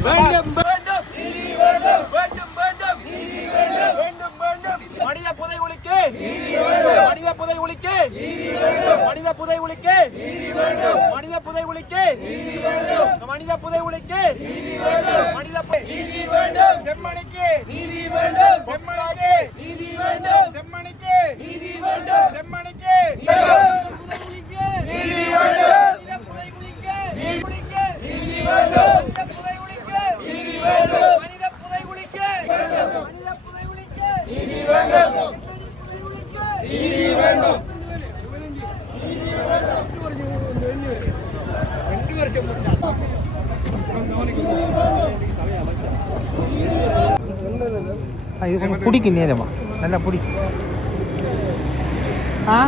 வேண்டும் வேண்டும் நீதி வேண்டும். வேண்டும் வேண்டும். நீதி வேண்டும் வேண்டும். வேண்டும் மனித புதை ஒழிக்க நீதி வேண்டும் மனித புதை ஒழிக்க நீதி வேண்டும் மனித புதை ஒழிக்க நீதி வேண்டும் மனித புதை ஒழிக்க நீதி வேண்டும் மனித புதை ஒழிக்க நீதி வேண்டும் மனித நீதி வேண்டும் செம்மணிக்கு நீதி வேண்டும். செம்மணிக்கு நீதி வேண்டும் செம்மணிக்கு நீதி வேண்டும் செம்மணிக்கு நீதி வேண்டும் மனித புதை ஒழிக்க நீதி ஒழிக்க நீதி வேண்டும் மனித புதை ஒழிக்க நீதி வேண்டும் மனித புதை ஒழிக்க மனித புதை ஒழிக்க நீதி வேண்டும் நீதி வேண்டும் ஆ, இது கொஞ்சம் பிடிக்கும் நேரமா? நல்லா பிடிக்கும் ஆ?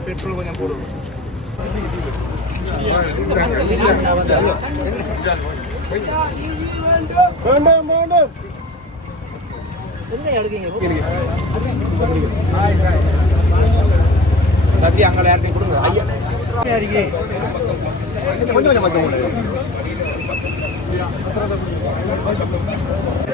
பெட்ரோல் கொஞ்சம் போடுவோம் வேண்டும் வேண்டும் சசி அங்கே யார்ட்டையும் கொடுங்க. ஐயா. கொஞ்சம் கொஞ்சம்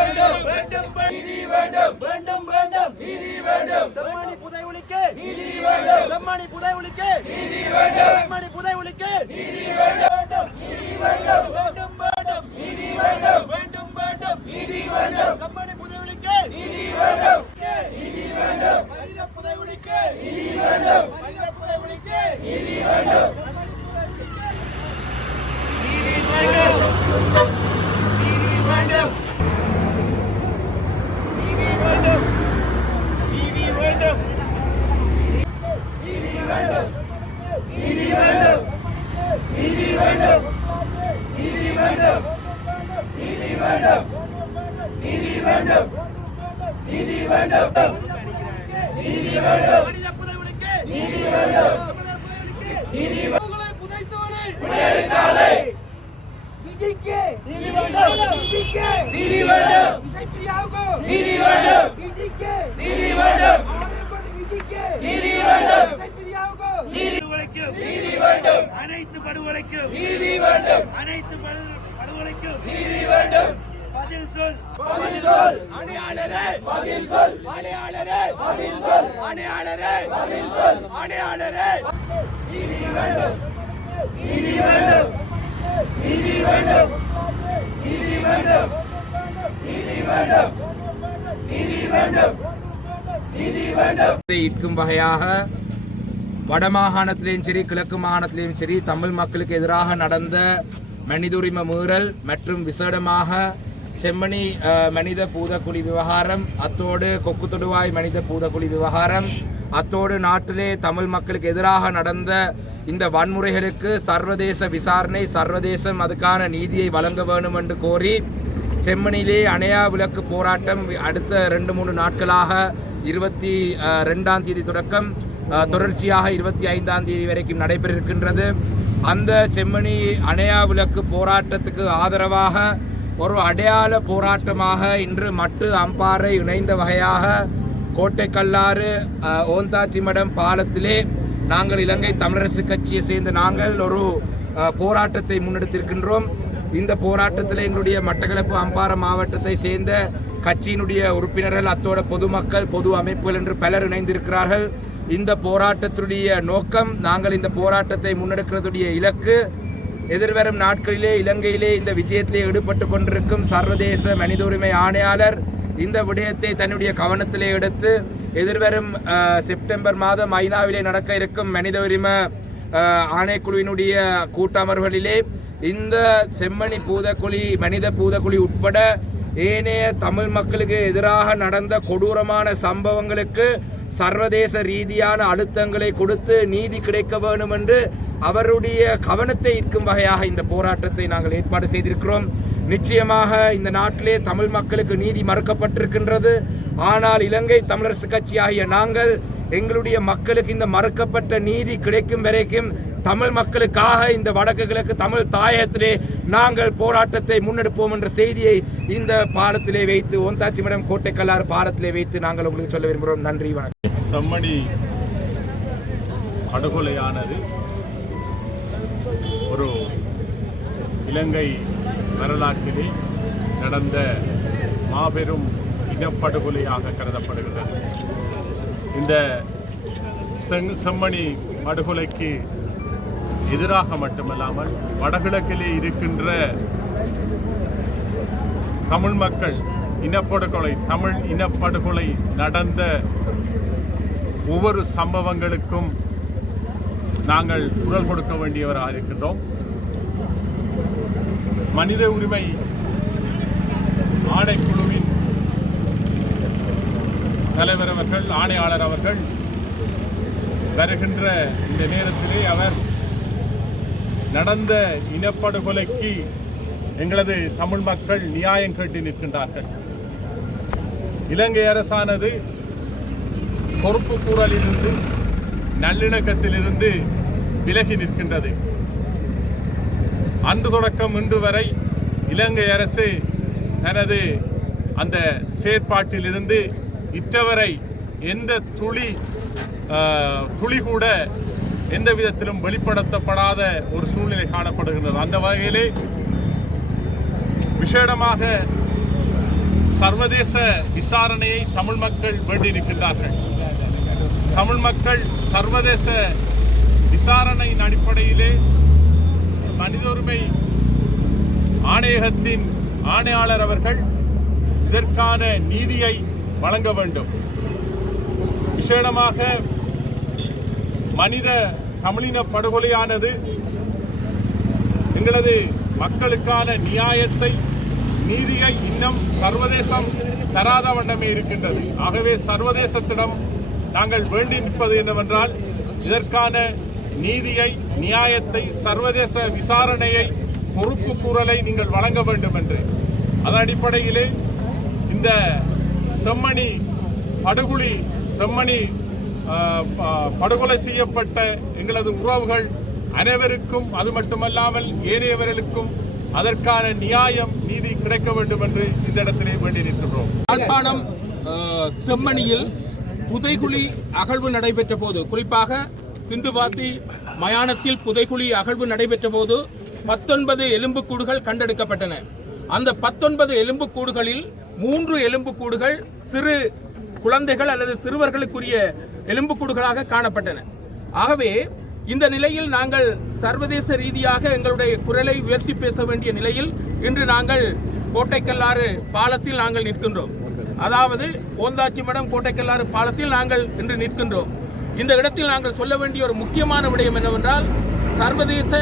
வேண்டும். வேண்டும். நீதி வேண்டும். வேண்டும் வேண்டும். நீதி வேண்டும். செம்மணி புதை ஒழிக்க நீதி வேண்டும். செம்மணி புதை ஒழிக்க நீதி வேண்டும். செம்மணி புதை ஒழிக்க நீதி வேண்டும் வேண்டும் வேண்டும் நீதி வேண்டும் வேண்டும் வேண்டும் நீதி வேண்டும் செம்மணி புதை ஒழிக்க நீதி வேண்டும் நீதி வேண்டும் மனித புதை ஒழிக்க நீதி வேண்டும் மனித புதை ஒழிக்க நீதி வேண்டும் மனித புதை ஒழிக்க நீதி வேண்டும் நீதி உங்களை புதைத்தவனை விடுதலை விஜய்க்கு நீதி வேண்டும் விஜய்க்கு நீதி வேண்டும் இசைப்பிரியாவுக்கு நீதி வேண்டும் விஜய்க்கு நீதி வேண்டும் விஜய்க்கு நீதி வேண்டும் இசைப்பிரியாவுக்கு நீதி உழைக்கும் நீதி வேண்டும் அனைத்து படுகொலைக்கும் நீதி வேண்டும் அனைத்து படுகொலைக்கும் நீதி வேண்டும் பதில் சொல். பதில் சொல் அணியாளரே பதில் சொல் அணியாளரே பதில் சொல் அணியாளரே பதில் சொல் அணியாளரே நீதி வேண்டும் நீதி வேண்டும் நீதி வேண்டும் நீதி வேண்டும் நீதி வேண்டும் நீதி வேண்டும் நீதி வேண்டும் ஈட்கும் வகையாக வடமாகாணத்திலேயும் சரி கிழக்கு மாகாணத்திலேயும் சரி தமிழ் மக்களுக்கு எதிராக நடந்த மனித உரிமை மீறல் மற்றும் விசேடமாக செம்மணி மனித பூதக்குழி விவகாரம் அத்தோடு கொக்கு தொடுவாய் மனித பூதக்குழி விவகாரம் அத்தோடு நாட்டிலே தமிழ் மக்களுக்கு எதிராக நடந்த இந்த வன்முறைகளுக்கு சர்வதேச விசாரணை சர்வதேசம் அதுக்கான நீதியை வழங்க வேண்டும் என்று கோரி செம்மணியிலே அணையா விளக்கு போராட்டம் அடுத்த ரெண்டு மூணு நாட்களாக இருபத்தி ரெண்டாம் தேதி தொடக்கம் தொடர்ச்சியாக இருபத்தி ஐந்தாம் தேதி வரைக்கும் நடைபெற இருக்கின்றது அந்த செம்மணி அணையா விளக்கு போராட்டத்துக்கு ஆதரவாக ஒரு அடையாள போராட்டமாக இன்று மட்டு அம்பாறை இணைந்த வகையாக கோட்டைக்கல்லாறு ஓந்தாச்சி ஓந்தாச்சிமடம் பாலத்திலே நாங்கள் இலங்கை தமிழரசு கட்சியை சேர்ந்த நாங்கள் ஒரு போராட்டத்தை முன்னெடுத்திருக்கின்றோம். இந்த போராட்டத்தில் எங்களுடைய மட்டக்களப்பு அம்பாறை மாவட்டத்தை சேர்ந்த கட்சியினுடைய உறுப்பினர்கள் அத்தோட பொதுமக்கள் பொது அமைப்புகள் என்று பலர் இணைந்திருக்கிறார்கள். இந்த போராட்டத்துடைய நோக்கம் நாங்கள் இந்த போராட்டத்தை முன்னெடுக்கிறதுடைய இலக்கு. எதிர்வரும் நாட்களிலே இலங்கையிலே இந்த விஜயத்திலே ஈடுபட்டு கொண்டிருக்கும் சர்வதேச மனித உரிமை ஆணையாளர் இந்த விடயத்தை தன்னுடைய கவனத்திலே எடுத்து எதிர்வரும் செப்டம்பர் மாதம் ஐநாவிலே நடக்க இருக்கும் மனித உரிமை ஆணைக்குழுவினுடைய கூட்டமர்வுகளிலே இந்த செம்மணி பூதக்குழி மனித பூதக்குழி உட்பட ஏனைய தமிழ் மக்களுக்கு எதிராக நடந்த கொடூரமான சம்பவங்களுக்கு சர்வதேச ரீதியான அழுத்தங்களை கொடுத்து நீதி கிடைக்க வேண்டும் என்று அவருடைய கவனத்தை ஈர்க்கும் வகையாக இந்த போராட்டத்தை நாங்கள் ஏற்பாடு செய்திருக்கிறோம். நிச்சயமாக இந்த நாட்டிலே தமிழ் மக்களுக்கு நீதி மறுக்கப்பட்டிருக்கின்றது. ஆனால் இலங்கை தமிழரசு கட்சி ஆகிய நாங்கள் எங்களுடைய மக்களுக்கு இந்த மறுக்கப்பட்ட நீதி கிடைக்கும் வரைக்கும் தமிழ் மக்களுக்காக இந்த வடக்கு கிழக்கு தமிழ் தாயகத்திலே நாங்கள் போராட்டத்தை முன்னெடுப்போம் என்ற செய்தியை இந்த பாலத்திலே வைத்து ஓந்தாச்சி மடம் கோட்டைக்கல்லாறு பாலத்திலே வைத்து நாங்கள் உங்களுக்கு சொல்ல விரும்புகிறோம். நன்றி வணக்கம். செம்மணி படுகொலையானது. ஒரு இலங்கை வரலாற்றிலே நடந்த மாபெரும் இனப்படுகொலையாக கருதப்படுகிறது இந்த செங் செம்மணி படுகொலைக்கு எதிராக மட்டுமல்லாமல் வடகிழக்கிலே இருக்கின்ற தமிழ் மக்கள் இனப்படுகொலை தமிழ் இனப்படுகொலை நடந்த ஒவ்வொரு சம்பவங்களுக்கும் நாங்கள் குரல் கொடுக்க வேண்டியவராக இருக்கின்றோம். மனித உரிமை ஆணைக்குழுவின் தலைவர் அவர்கள் ஆணையாளர் அவர்கள் வருகின்ற இந்த நேரத்திலே அவர் நடந்த இனப்படுகொலைக்கு எங்களது தமிழ் மக்கள் நியாயம் கேட்டு நிற்கின்றார்கள். இலங்கை அரசானது பொறுப்பு கூறலிலிருந்து நல்லிணக்கத்திலிருந்து விலகி நிற்கின்றது. அன்று தொடக்கம் இன்று வரை இலங்கை அரசு தனது அந்த செயற்பாட்டிலிருந்து இற்றவரை எந்த துளி துளி கூட எந்த விதத்திலும் வெளிப்படுத்தப்படாத ஒரு சூழ்நிலை காணப்படுகின்றது. அந்த வகையிலே விசேடமாக சர்வதேச விசாரணையை தமிழ் மக்கள் வேண்டியிருக்கின்றார்கள் தமிழ் மக்கள் சர்வதேச விசாரணையின் அடிப்படையிலே மனித உரிமை ஆணையகத்தின் ஆணையாளர் அவர்கள் இதற்கான நீதியை வழங்க வேண்டும். விசேடமாக மனித தமிழின படுகொலையானது எங்களது மக்களுக்கான நியாயத்தை நீதியை இன்னும் சர்வதேசம் தராத வண்ணமே இருக்கின்றது. ஆகவே சர்வதேசத்திடம் நாங்கள் வேண்டி நிற்பது என்னவென்றால் இதற்கான நீதியை நியாயத்தை சர்வதேச விசாரணையை பொறுப்பு கூறலை நீங்கள் வழங்க வேண்டும் என்று அதன் அடிப்படையிலே இந்த செம்மணி படுகொலி செம்மணி ப- படுகொலை செய்யப்பட்ட எங்களது உறவுகள் அனைவருக்கும் அது மட்டுமல்லாமல் ஏனையவர்களுக்கும் அதற்கான நியாயம் நீதி கிடைக்க வேண்டும் என்று இந்த இடத்திலே வேண்டி நிற்கின்றோம். யாழ்ப்பாணம் செம்மணியில் புதைகுழி அகழ்வு நடைபெற்ற போது குறிப்பாக சிந்துபாத்தி மயானத்தில் புதைகுழி அகழ்வு நடைபெற்ற போது பத்தொன்பது எலும்புக்கூடுகள் கண்டெடுக்கப்பட்டன. அந்த பத்தொன்பது எலும்புக்கூடுகளில் மூன்று எலும்புக்கூடுகள் சிறு குழந்தைகள் அல்லது சிறுவர்களுக்குரிய எலும்புக்கூடுகளாக காணப்பட்டன. ஆகவே இந்த நிலையில் நாங்கள் சர்வதேச ரீதியாக எங்களுடைய குரலை உயர்த்தி பேச வேண்டிய நிலையில் இன்று நாங்கள் கோட்டைக்கல்லாறு பாலத்தில் நாங்கள் நிற்கின்றோம். அதாவது ஓந்தாச்சி மடம் கோட்டைக்கல்லாறு பாலத்தில் நாங்கள் இன்று நிற்கின்றோம். இந்த இடத்தில் நாங்கள் சொல்ல வேண்டிய ஒரு முக்கியமான விடயம் என்னவென்றால் சர்வதேச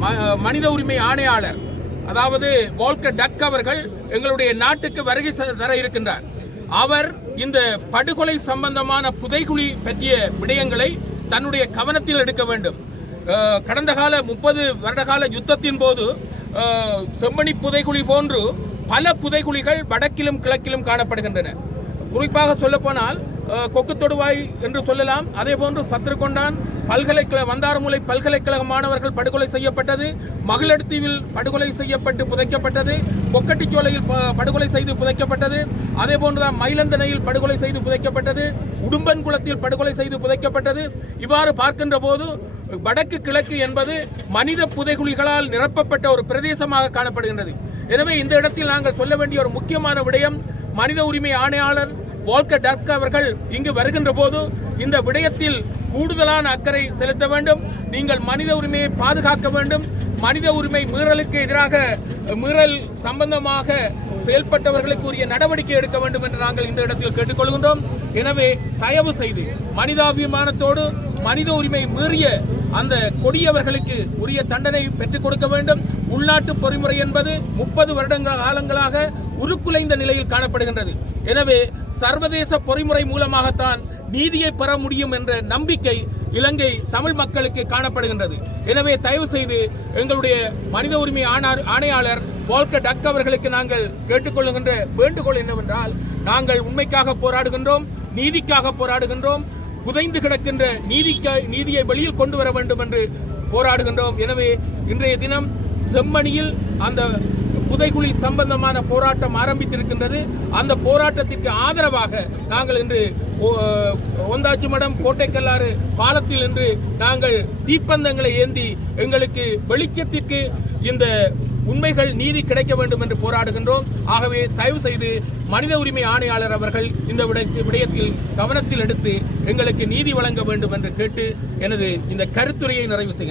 ம- மனித உரிமை ஆணையாளர் அதாவது வோல்கர் டக் அவர்கள் எங்களுடைய நாட்டுக்கு வருகை தர இருக்கின்றார். அவர் இந்த படுகொலை சம்பந்தமான புதைகுழி பற்றிய விடயங்களை தன்னுடைய கவனத்தில் எடுக்க வேண்டும். கடந்த கால முப்பது வருடகால யுத்தத்தின் போது செம்மணி புதைகுழி போன்று பல புதைகுழிகள் வடக்கிலும் கிழக்கிலும் காணப்படுகின்றன. குறிப்பாக சொல்லப்போனால் கொக்கு தொடுவாய் என்று சொல்லலாம். அதே போன்று சத்ருகொண்டான் பல்கலைக்கழக வந்தாரமுலை பல்கலைக்கழக மாணவர்கள் படுகொலை செய்யப்பட்டது. மகளடுத்தீவில் படுகொலை செய்யப்பட்டு புதைக்கப்பட்டது. கொக்கட்டிச்சோலையில் படுகொலை செய்து புதைக்கப்பட்டது. அதே போன்றுதான் மயிலந்தனையில் படுகொலை செய்து புதைக்கப்பட்டது. உடும்பன்குளத்தில் படுகொலை செய்து புதைக்கப்பட்டது. இவ்வாறு பார்க்கின்ற போது வடக்கு கிழக்கு என்பது மனித புதைகுழிகளால் நிரப்பப்பட்ட ஒரு பிரதேசமாக காணப்படுகின்றது. எனவே இந்த இடத்தில் நாங்கள் சொல்ல வேண்டிய ஒரு முக்கியமான விடயம் மனித உரிமை ஆணையாளர் வால்கர் டர்க் அவர்கள் இங்கு வருகின்ற போது இந்த விடயத்தில் கூடுதலான அக்கறை செலுத்த வேண்டும். நீங்கள் மனித உரிமையை பாதுகாக்க வேண்டும். மனித உரிமை மீறலுக்கு எதிராக மீறல் சம்பந்தமாக செயல்பட்டவர்களுக்கு உரிய நடவடிக்கை எடுக்க வேண்டும் என்று நாங்கள் இந்த இடத்தில் கேட்டுக்கொள்கின்றோம். எனவே தயவு செய்து மனிதாபிமானத்தோடு மனித உரிமை மீறிய அந்த கொடியவர்களுக்கு உரிய தண்டனை பெற்றுக் கொடுக்க வேண்டும். உள்நாட்டு பொறிமுறை என்பது முப்பது வருடங்கள் காலங்களாக உருக்குலைந்த நிலையில் காணப்படுகின்றது. எனவே சர்வதேச பொறிமுறை மூலமாகத்தான் நீதியை பெற முடியும் என்ற நம்பிக்கை இலங்கை தமிழ் மக்களுக்கு காணப்படுகின்றது. எனவே தயவு செய்து எங்களுடைய மனித உரிமை ஆணார் ஆணையாளர் போல்க டக் அவர்களுக்கு நாங்கள் கேட்டுக்கொள்ளுகின்ற வேண்டுகோள் என்னவென்றால் நாங்கள் உண்மைக்காக போராடுகின்றோம் நீதிக்காக போராடுகின்றோம் புதைந்து கிடக்கின்ற நீதிக்க நீதியை வெளியில் கொண்டு வர வேண்டும் என்று போராடுகின்றோம். எனவே இன்றைய தினம் செம்மணியில் அந்த புதைகுழி சம்பந்தமான போராட்டம் ஆரம்பித்திருக்கின்றது. அந்த போராட்டத்திற்கு ஆதரவாக நாங்கள் இன்று ஒந்தாச்சி மடம் கோட்டைக்கல்லாறு பாலத்தில் இன்று நாங்கள் தீப்பந்தங்களை ஏந்தி எங்களுக்கு வெளிச்சத்திற்கு இந்த உண்மைகள் நீதி கிடைக்க வேண்டும் என்று போராடுகின்றோம். ஆகவே தயவு செய்து மனித உரிமை ஆணையாளர் அவர்கள் இந்த விடயத்தில் கவனத்தில் எடுத்து எங்களுக்கு நீதி வழங்க வேண்டும் என்று கேட்டு எனது இந்த கருத்துரையை நிறைவு செய்கிறேன்.